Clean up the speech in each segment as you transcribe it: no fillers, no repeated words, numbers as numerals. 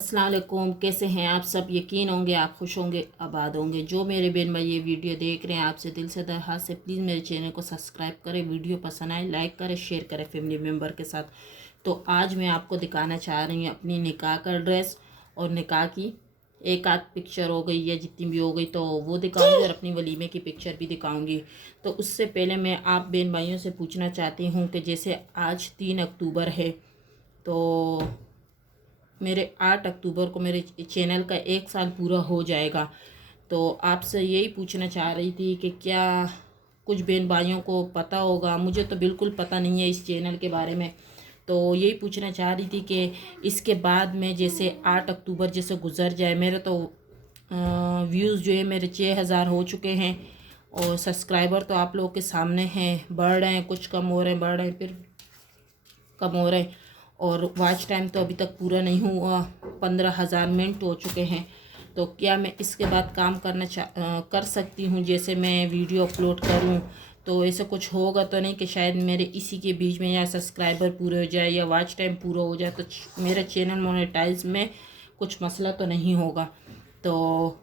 अस्सलाम वालेकुम। कैसे हैं आप सब? यकीन होंगे आप खुश होंगे, आबाद होंगे। जो मेरे बहन भाई ये वीडियो देख रहे हैं, आपसे दिल से दरख्वास्त से प्लीज़ मेरे चैनल को सब्सक्राइब करें, वीडियो पसंद आए लाइक करें, शेयर करें फैमिली मेम्बर के साथ। तो आज मैं आपको दिखाना चाह रही हूँ अपनी निकाह का ड्रेस और निकाह की एक आध पिक्चर हो गई या जितनी भी हो गई तो वो दिखाऊंगी और अपनी वलीमे की पिक्चर भी दिखाऊंगी। तो उससे पहले मैं आप बहन भाइयों से पूछना चाहती हूँ कि जैसे आज 3 अक्टूबर है, तो मेरे 8 अक्टूबर को मेरे चैनल का 1 साल पूरा हो जाएगा। तो आपसे यही पूछना चाह रही थी कि क्या कुछ बहन भाइयों को पता होगा, मुझे तो बिल्कुल पता नहीं है इस चैनल के बारे में। तो यही पूछना चाह रही थी कि इसके बाद में जैसे 8 अक्टूबर जैसे गुज़र जाए, मेरे तो व्यूज़ जो है मेरे 6,000 हो चुके हैं और सब्सक्राइबर तो आप लोगों के सामने हैं, बढ़ रहे हैं, कुछ कम हो रहे हैं, बढ़ रहे हैं, फिर कम हो रहे हैं। और वॉच टाइम तो अभी तक पूरा नहीं हुआ, 15,000 मिनट हो चुके हैं। तो क्या मैं इसके बाद काम कर सकती हूँ, जैसे मैं वीडियो अपलोड करूँ तो ऐसा कुछ होगा तो नहीं कि शायद मेरे इसी के बीच में या सब्सक्राइबर पूरे हो जाए या वॉच टाइम पूरा हो जाए तो मेरा चैनल मोनेटाइज में कुछ मसला तो नहीं होगा। तो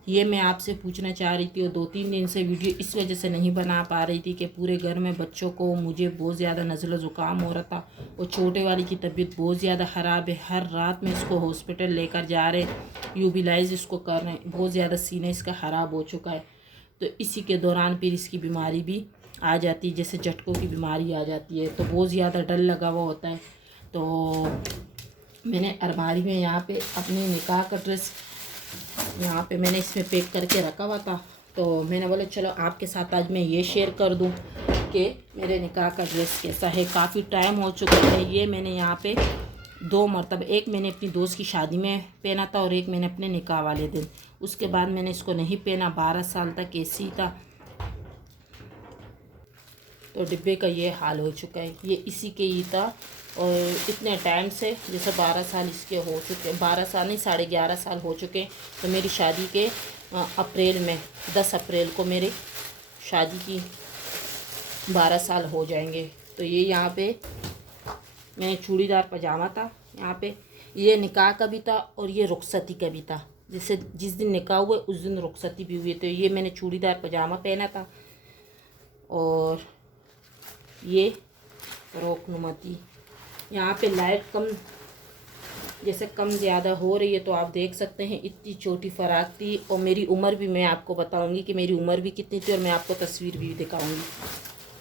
ये मैं आपसे पूछना चाह रही थी और 2-3 दिन से वीडियो इस वजह से नहीं बना पा रही थी कि पूरे घर में बच्चों को मुझे बहुत ज़्यादा नज़ला ज़ुकाम हो रहा था और छोटे वाली की तबीयत बहुत ज़्यादा ख़राब है। हर रात में इसको हॉस्पिटल लेकर जा रहे, यूबिलाइज इसको कर रहे हैं, बहुत ज़्यादा सीने इसका ख़राब हो चुका है। तो इसी के दौरान फिर इसकी बीमारी भी आ जाती है, जैसे झटकों की बीमारी आ जाती है, तो बहुत ज़्यादा डर लगा हुआ होता है। तो मैंने अलमारी में यहाँ पे अपने निकाह का ड्रेस यहाँ पे मैंने इसमें पैक करके रखा हुआ था, तो मैंने बोला चलो आपके साथ आज मैं ये शेयर कर दूँ कि मेरे निकाह का ड्रेस कैसा है। काफ़ी टाइम हो चुका है। ये मैंने यहाँ पे 2 मरतबा, एक मैंने अपनी दोस्त की शादी में पहना था और एक मैंने अपने निकाह वाले दिन, उसके बाद मैंने इसको नहीं पहना। 12 साल तक ऐसे ही था। तो डिब्बे का ये हाल हो चुका है, ये इसी के ही था। और इतने टाइम से जैसे 12 साल इसके हो चुके, 12 साल नहीं 11.5 साल हो चुके। तो मेरी शादी के अप्रैल में 10 अप्रैल को मेरी शादी की 12 साल हो जाएंगे। तो ये यहाँ पे मैंने चूड़ीदार पजामा था, यहाँ पे ये निकाह का भी था और ये रुखसती का भी था। जैसे जिस दिन निकाह हुए उस दिन रुखसती भी हुई। तो ये मैंने चूड़ीदार पजामा पहना था और ये रोकनुमा थी। यहाँ पे लाइट कम, जैसे कम ज़्यादा हो रही है तो आप देख सकते हैं इतनी छोटी फ़राक थी। और मेरी उम्र भी मैं आपको बताऊंगी कि मेरी उम्र भी कितनी थी और मैं आपको तस्वीर भी दिखाऊंगी।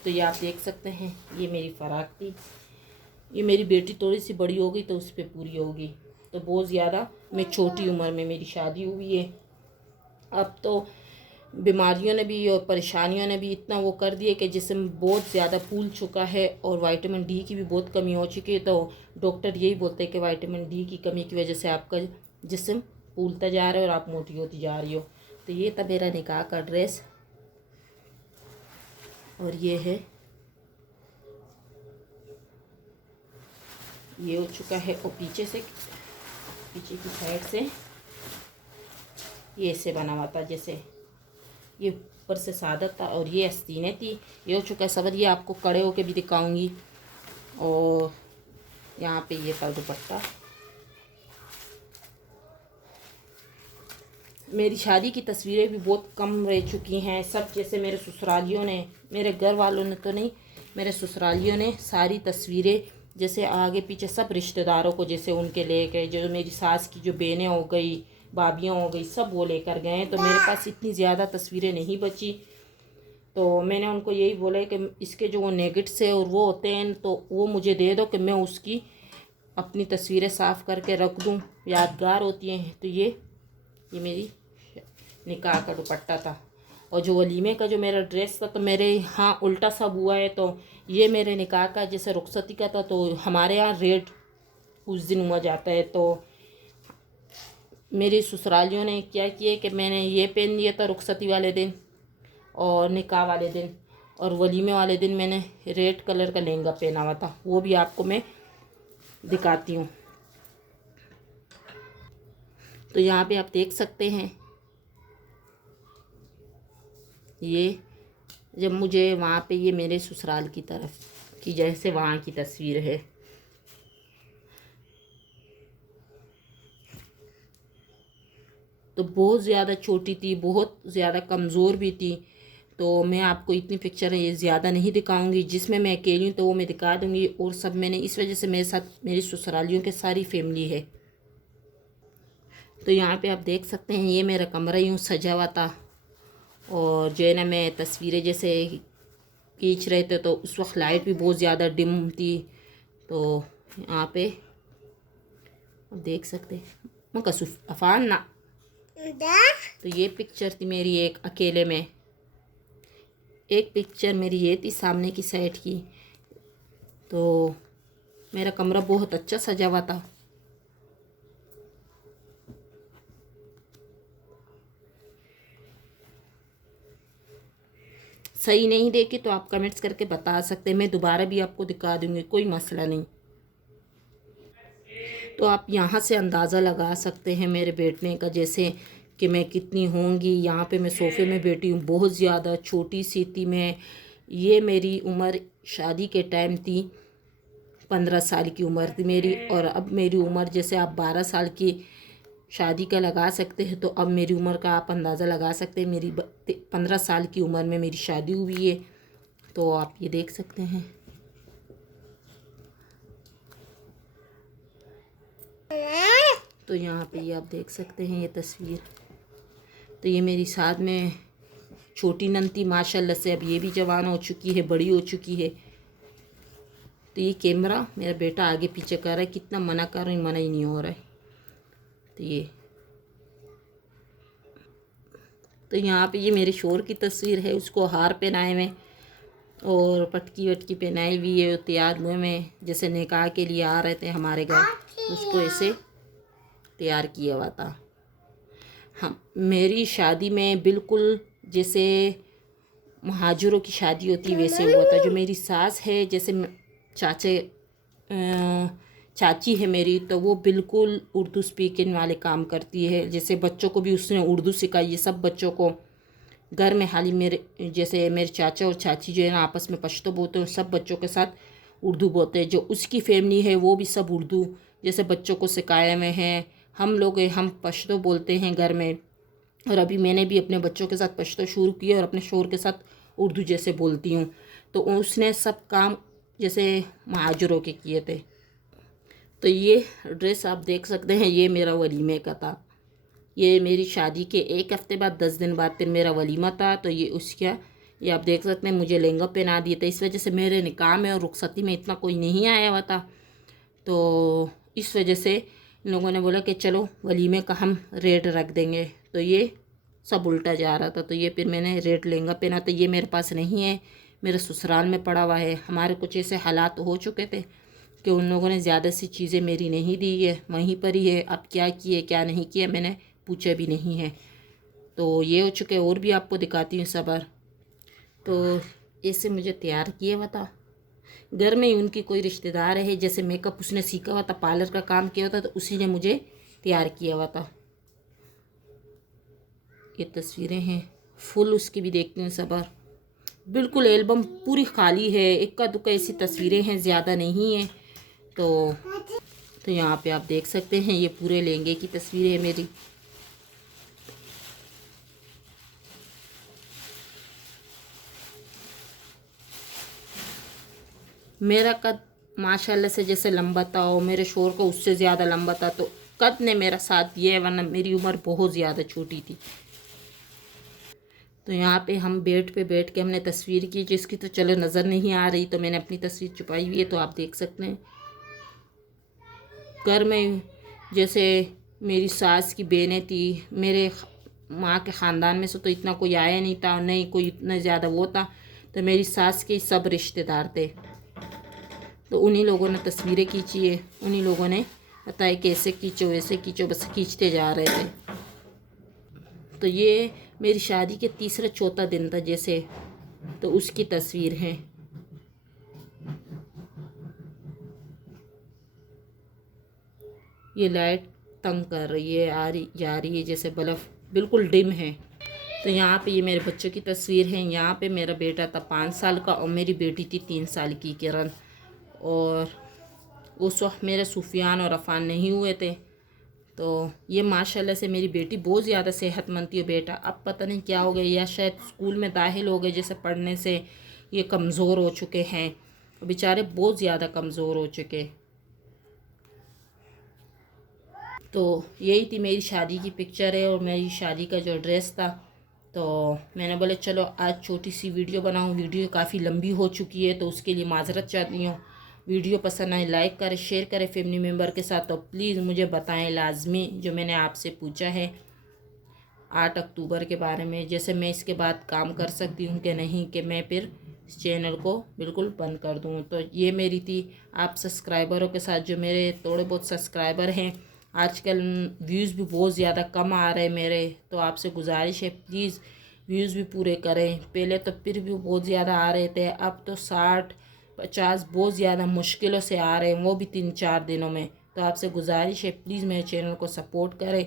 तो ये आप देख सकते हैं, ये मेरी फ़राक थी। ये मेरी बेटी थोड़ी सी बड़ी हो गई तो उस पर पूरी होगी। तो बहुत ज़्यादा मैं छोटी उम्र में मेरी शादी हुई है। अब तो बीमारियों ने भी और परेशानियों ने भी इतना वो कर दिया कि जिस्म बहुत ज़्यादा फूल चुका है और विटामिन डी की भी बहुत कमी हो चुकी है। तो डॉक्टर यही बोलते हैं कि विटामिन डी की कमी की वजह से आपका जिस्म फूलता जा रहा है और आप मोटी होती जा रही हो। तो ये था मेरा निकाह का ड्रेस और ये है, ये हो चुका है। और पीछे की साइड से ये ऐसे बना हुआ था, जैसे ये ऊपर से सादा था और ये आस्तीनें थी। ये हो चुका है सबर, ये आपको कड़े होके भी दिखाऊंगी। और यहाँ पे ये था दुपट्टा। मेरी शादी की तस्वीरें भी बहुत कम रह चुकी हैं सब, जैसे मेरे ससुरालियों ने, मेरे घर वालों ने तो नहीं, मेरे ससुरालियों ने सारी तस्वीरें जैसे आगे पीछे सब रिश्तेदारों को जैसे उनके ले गए। जो मेरी सास की जो बहनें हो गई, भाभियाँ हो गई, सब वो लेकर गए हैं। तो मेरे पास इतनी ज़्यादा तस्वीरें नहीं बची। तो मैंने उनको यही बोला कि इसके जो वो नेगेट्स है और वो होते हैं तो वो मुझे दे दो कि मैं उसकी अपनी तस्वीरें साफ़ करके रख दूँ, यादगार होती हैं। तो ये मेरी निकाह का दुपट्टा था। और जो वलीमे का जो मेरा ड्रेस था तो मेरे यहाँ उल्टा सब हुआ है। तो ये मेरे निकाह का जैसे रुखसती का था, तो हमारे यहाँ रेड उस दिन हुआ जाता है। तो मेरे ससुरालियों ने क्या किया कि मैंने ये पहन लिया था रुखसती वाले दिन और निकाह वाले दिन, और वलीमे वाले दिन मैंने रेड कलर का लहंगा पहना हुआ था। वो भी आपको मैं दिखाती हूँ। तो यहाँ पे आप देख सकते हैं, ये जब मुझे वहाँ पे, ये मेरे ससुराल की तरफ की जैसे वहाँ की तस्वीर है। तो बहुत ज़्यादा छोटी थी, बहुत ज़्यादा कमज़ोर भी थी। तो मैं आपको इतनी पिक्चरें ये ज़्यादा नहीं दिखाऊंगी, जिसमें मैं अकेली हूँ तो वो मैं दिखा दूँगी। और सब मैंने इस वजह से मेरे साथ मेरी ससुरालियों के सारी फैमिली है। तो यहाँ पे आप देख सकते हैं ये मेरा कमरा यूँ सजा हुआ था। और जो है ना, मैं तस्वीरें जैसे खींच रहे थे तो उस वक्त लाइट भी बहुत ज़्यादा डिम थी। तो यहाँ पे आप देख सकते हैं मकसूफ अफान ना। तो ये पिक्चर थी मेरी एक अकेले में। एक पिक्चर मेरी ये थी सामने की साइड की। तो मेरा कमरा बहुत अच्छा सजा हुआ था। सही नहीं देखी तो आप कमेंट्स करके बता सकते हैं, मैं दोबारा भी आपको दिखा दूँगी, कोई मसला नहीं। तो आप यहाँ से अंदाज़ा लगा सकते हैं मेरे बैठने का, जैसे कि मैं कितनी होंगी। यहाँ पे मैं सोफ़े में बैठी हूँ, बहुत ज़्यादा छोटी सी थी मैं। ये मेरी उम्र शादी के टाइम थी, 15 साल की उम्र थी मेरी। और अब मेरी उम्र जैसे आप 12 साल की शादी का लगा सकते हैं, तो अब मेरी उम्र का आप अंदाज़ा लगा सकते हैं। मेरी 15 साल की उम्र में मेरी शादी हुई है। तो आप ये देख सकते हैं। तो यहाँ पे ये आप देख सकते हैं ये तस्वीर। तो ये मेरी साथ में छोटी नंद थी, माशाल्लाह से अब ये भी जवान हो चुकी है, बड़ी हो चुकी है। तो ये कैमरा मेरा बेटा आगे पीछे कर रहा है, कितना मना कर रहा है, मना ही नहीं हो रहा है। तो यहाँ पे ये मेरे शोर की तस्वीर है, उसको हार पहनाए हुए और पटकी वटकी पहनाई हुई है। तैयार हुए में जैसे निकाह के लिए आ रहे थे हमारे घर, तो उसको ऐसे तैयार किया हुआ था। हाँ, मेरी शादी में बिल्कुल जैसे महाजुरों की शादी होती वैसे हुआ था। जो मेरी सास है, जैसे चाची है मेरी, तो वो बिल्कुल उर्दू स्पीकिंग वाले काम करती है। जैसे बच्चों को भी उसने उर्दू सिखाई है, सब बच्चों को घर में। हाल ही मेरे जैसे मेरे चाचा और चाची जो है ना आपस में पश्तो बोलते हैं, सब बच्चों के साथ उर्दू बोलते हैं। जो उसकी फैमिली है वो भी सब उर्दू जैसे बच्चों को सिखाए हुए हैं। हम पश्तो बोलते हैं घर में। और अभी मैंने भी अपने बच्चों के साथ पश्तो शुरू किया और अपने शोर के साथ उर्दू जैसे बोलती हूँ। तो उसने सब काम जैसे महाजुरों के किए थे। तो ये ड्रेस आप देख सकते हैं, ये मेरा वलीमे का था। ये मेरी शादी के एक हफ़्ते बाद 10 दिन बाद फिर मेरा वलीमा था। तो ये उसका ये आप देख सकते हैं, मुझे लहंगा पहना दिया था। इस वजह से मेरे निकाह में और रुखसती में इतना कोई नहीं आया हुआ था। तो इस वजह से इन लोगों ने बोला कि चलो वलीमे का हम रेट रख देंगे। तो ये सब उल्टा जा रहा था। तो ये फिर मैंने रेड लहंगा पहना। तो ये मेरे पास नहीं है, मेरे ससुराल में पड़ा हुआ है। हमारे कुछ ऐसे हालात हो चुके थे कि उन लोगों ने ज़्यादा सी चीज़ें मेरी नहीं दी है, वहीं पर ही है। अब क्या किए क्या नहीं किए मैंने पूछा भी नहीं है। तो ये हो चुके, और भी आपको दिखाती हूँ सबर। तो ऐसे मुझे तैयार किया हुआ था। घर में ही उनकी कोई रिश्तेदार है, जैसे मेकअप उसने सीखा हुआ था, पार्लर का काम किया हुआ था, तो उसी ने मुझे तैयार किया हुआ था। ये तस्वीरें हैं, फुल उसकी भी देखती हूँ सबर। बिल्कुल एल्बम पूरी खाली है, इक्का दुक्का ऐसी तस्वीरें हैं, ज़्यादा नहीं है। तो यहाँ पे आप देख सकते हैं ये पूरे लहंगे की तस्वीर है मेरी। मेरा कद माशाल्लाह से जैसे लंबा था और मेरे शोर का उससे ज़्यादा लंबा था, तो कद ने मेरा साथ दिया है, वरना मेरी उम्र बहुत ज़्यादा छोटी थी। तो यहाँ पे हम बेड पे बैठ के हमने तस्वीर की, जिसकी तो चलो नज़र नहीं आ रही, तो मैंने अपनी तस्वीर छुपाई हुई है। तो आप देख सकते हैं घर में जैसे मेरी सास की बहनें थी, मेरे माँ के ख़ानदान में से तो इतना कोई आया नहीं था, नहीं कोई इतना ज़्यादा वो था। तो मेरी सास के सब रिश्तेदार थे, तो उन्हीं लोगों ने तस्वीरें खींची है, उन्हीं लोगों ने बताया कैसे खींचो वैसे खींचो, बस खींचते जा रहे थे। तो ये मेरी शादी के तीसरा चौथा दिन था जैसे, तो उसकी तस्वीर है। ये लाइट तंग कर रही है, आ रही जा रही है, जैसे बल्ब बिल्कुल डिम है। तो यहाँ पे ये मेरे बच्चों की तस्वीर है। यहाँ पे मेरा बेटा था 5 साल का और मेरी बेटी थी 3 साल की किरण। और उस वक्त मेरे सुफियान और अफ़ान नहीं हुए थे। तो ये माशाल्लाह से मेरी बेटी बहुत ज़्यादा सेहतमंद थी। बेटा अब पता नहीं क्या हो गया, या शायद स्कूल में दाखिल हो गए जैसे पढ़ने से ये कमज़ोर हो चुके हैं, बेचारे बहुत ज़्यादा कमज़ोर हो चुके। तो यही थी मेरी शादी की पिक्चर है और मेरी शादी का जो ड्रेस था। तो मैंने बोले चलो आज छोटी सी वीडियो बनाऊं। वीडियो काफ़ी लंबी हो चुकी है तो उसके लिए माज़रत चाहती हूँ। वीडियो पसंद आए लाइक करें, शेयर करें फैमिली मेम्बर के साथ। तो प्लीज़ मुझे बताएं लाजमी जो मैंने आपसे पूछा है 8 अक्टूबर के बारे में, जैसे मैं इसके बाद काम कर सकती हूँ कि नहीं, कि मैं फिर इस चैनल को बिल्कुल बंद कर दूँ। तो ये मेरी थी आप सब्सक्राइबरों के साथ, जो मेरे थोड़े बहुत सब्सक्राइबर हैं। आजकल व्यूज़ भी बहुत ज़्यादा कम आ रहे हैं मेरे, तो आपसे गुजारिश है प्लीज़ व्यूज़ भी पूरे करें। पहले तो फिर भी बहुत ज़्यादा आ रहे थे, अब तो 60-50 बहुत ज़्यादा मुश्किलों से आ रहे हैं, वो भी 3-4 दिनों में। तो आपसे गुजारिश है प्लीज़ मेरे चैनल को सपोर्ट करें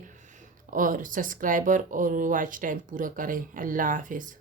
और सब्सक्राइबर और वॉच टाइम पूरा करें। अल्लाह हाफिज़।